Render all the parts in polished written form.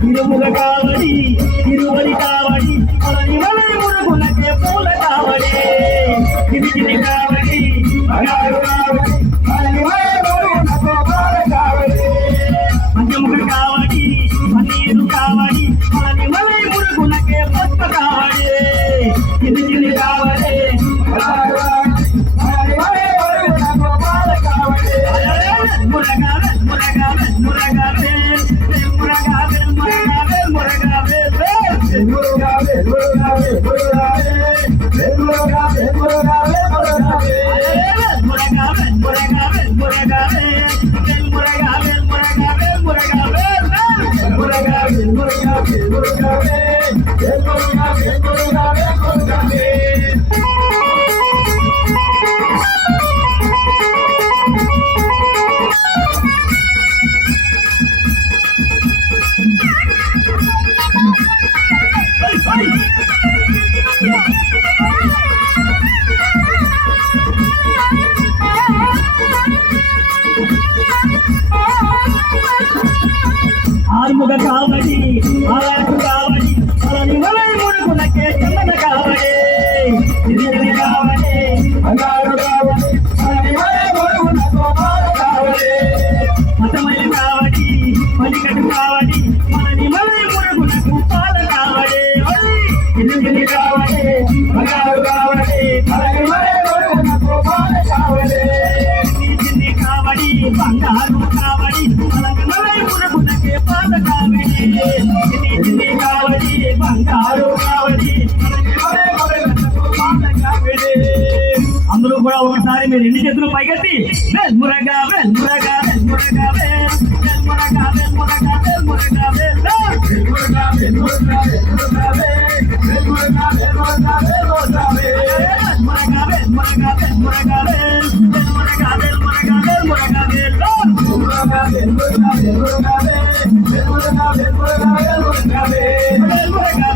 తిరుముల కావడి తిరువలి కావడి అలని వలై మురుగులకే పూల కావడి తిరిగిరి కావడి అగారు కావడి అలని వలై మురుగులకే పూల కావడి పంచముఖ కావడి పన్నీరు కావడి అలని వలై మురుగులకే పచ్చ కావడి తిరిగిరి కావడి అగారు కావడి అలని వలై మురుగులకే పూల కావడి మురగావే మురగావే మురగావే ఆరుముగ కావడి ఆరాకు కావడి అలని వలై మురుగులకే చందన కావడి తిరిగి కావడి అంగారు కావడి అలని వలై మురుగులకో పాల కావడి మతమల్లి కావడి మలికటు కావడి అలని వలై మురుగులకు పాల కావడి తిరిగి కావడి అంగారు కావడి అలని వలై మురుగులకు పాల కావడి తిరిగి కావడి బంగారు కావడి అలని వలై మురుగులకే పాల కావడి తిరిగి కావడి బంగారు కావడి అందరూ కూడా ఒకసారి మీరు ఎన్ని చేతులు పైకెత్తి వెల్మురగా వెల్మురగా వెల్మురగా వెల్మురగా వెల్మురగా వెల్మురగా వెల్మురగా వెల్మురగా వెల్మురగా వెల్మురగా వెల్మురగా వెల్మురగా వెల్మురగా వెల్మురగా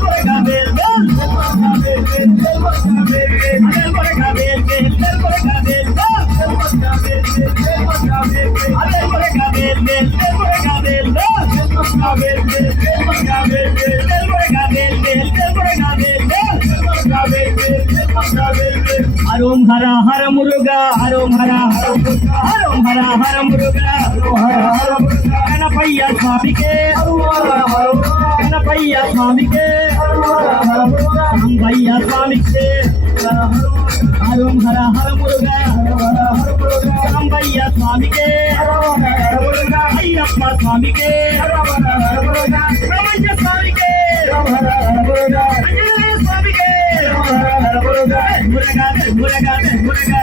వెల్మురగా వెల్మురగా వెల్మురగా హరోం హర హర మురుగా హరోం హర హర హరోం హర హర మురుగా గణపయ్య స్వామికే గణపయ్య స్వామికే అంబయ్య స్వామికే హరోం హర హర మురుగా అంబయ్య స్వామికే అయ్యప్ప స్వామికే ప్రపంచ స్వామికే అంజనేయ స్వామికే మురగా మురగా మురగా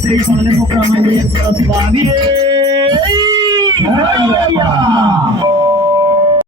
శ్రీ సుబ్రహ్మణ్యేశ్వర స్వామి